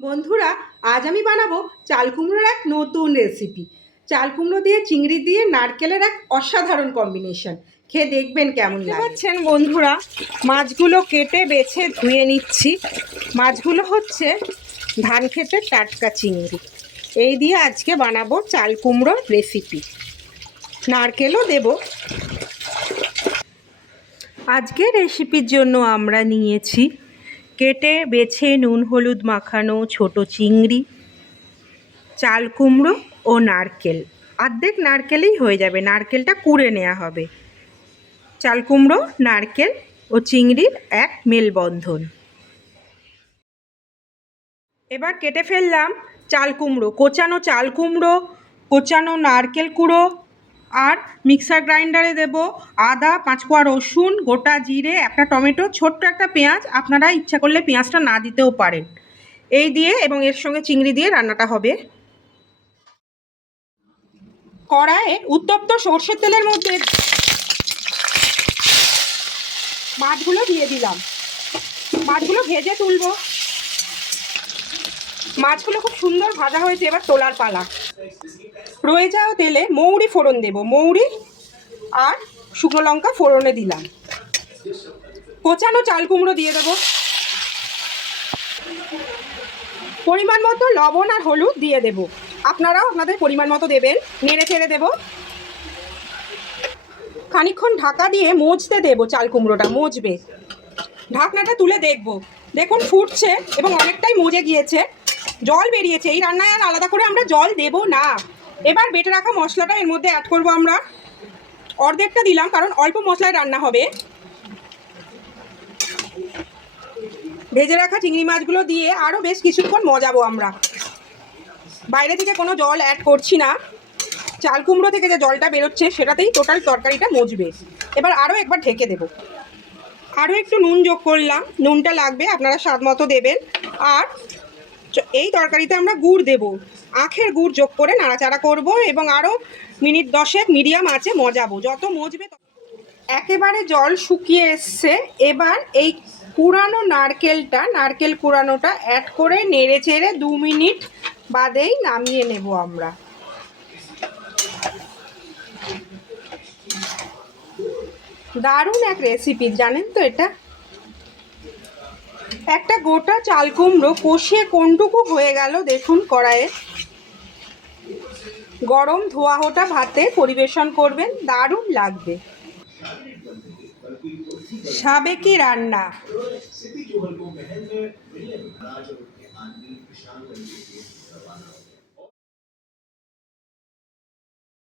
বন্ধুরা আজ আমি বানাবো চাল কুমড়োর এক নতুন রেসিপি চাল কুমড়ো দিয়ে চিংড়ি দিয়ে নারকেলের এক অসাধারণ কম্বিনেশন খেয়ে দেখবেন কেমন পাচ্ছেন বন্ধুরা মাছগুলো কেটে বেছে ধুয়ে নিচ্ছি। মাছগুলো হচ্ছে ধান খেতে টাটকা চিংড়ি। এই দিয়ে আজকে বানাবো চাল কুমড়োর রেসিপি নারকেলও দেবো। আজকে রেসিপির জন্য আমরা নিয়েছি কেটে বেছে নুন হলুদ মাখানো ছোট চিংড়ি, চাল কুমড়ো ও নারকেল। অর্ধেক নারকেলেই হয়ে যাবে, নারকেলটা কুড়ে নেওয়া হবে। চাল কুমড়ো, নারকেল ও চিংড়ির এক মেলবন্ধন। এবার কেটে ফেললাম চাল কুমড়ো। কোচানো চাল কুমড়ো, কোচানো নারকেল কুড়ো আর মিক্সার গ্রাইন্ডারে দেব আদা পাঁচ কোয়া রসুন, গোটা জিরে, একটা টমেটো, ছোট্ট একটা পেঁয়াজ। আপনারা ইচ্ছা করলে পেঁয়াজটা না দিতেও পারেন। এই দিয়ে এবং এর সঙ্গে চিংড়ি দিয়ে রান্নাটা হবে। কড়াইয়ে উত্তপ্ত সর্ষের তেলের মধ্যে মাছগুলো দিয়ে দিলাম। মাছগুলো ভেজে তুলবো। মাছগুলো খুব সুন্দর ভাজা হয়েছে, এবার তোলার পালা। রয়ে যাওয়া তেলে, মৌরি ফোড়ন দেব, মৌরি আর শুকনো লঙ্কা ফোড়নে দিলাম। কোচানো চাল কুমড়ো দিয়ে দেবো। পরিমাণ মতো লবণ আর হলুদ দিয়ে দেব। আপনারাও আপনাদের পরিমাণ মতো দেবেন, নেড়ে ছেড়ে দেব। খানিকক্ষণ ঢাকা দিয়ে মজতে দেব চাল কুমড়োটা, মজবে। ঢাকনাটা তুলে দেখব। দেখুন ফুটছে এবং অনেকটাই মজে গিয়েছে। জল বেরিয়েছে। এই রান্নায় আর আলাদা করে আমরা জল দেব না। এবার বেটে রাখা মশলাটা এর মধ্যে অ্যাড করব আমরা। অর্ধেকটা দিলাম, কারণ অল্প মশলায় রান্না হবে। ভেজে রাখা চিংড়ি মাছগুলো দিয়ে আরও বেশ কিছুক্ষণ মজাবো আমরা। বাইরে থেকে কোনো জল অ্যাড করছি না। চাল কুমড়ো থেকে যে জলটা বেরোচ্ছে, সেটাতেই টোটাল তরকারিটা মজবে। এবার আরও একবার ঢেকে দেব। আরও একটু নুন যোগ করলাম। নুনটা লাগবে, আপনারা স্বাদ মতো দেবেন। আর এই তরকারিতে আমরা গুড় দেব। আখের গুড় যোগ করে নাড়াচাড়া করব এবং আরও মিনিট দশেক মিডিয়াম আছে মজাবো। যত মজবে একেবারে জল শুকিয়ে এসছে। এবার এই কুড়ানো নারকেলটা, নারকেল কুড়ানোটা অ্যাড করে নেড়ে চেড়ে দু মিনিট বাদেই নামিয়ে নেব আমরা। দারুণ এক রেসিপি জানেন তো এটা? একটা গোটা চাল কুমড়ো কষিয়ে কোনটুকু হয়ে গেল দেখুন কড়াইয়ে। গরম ধোয়া হোটা ভাতে পরিবেশন করবেন দারুণ লাগবে। সাবেকি রান্না।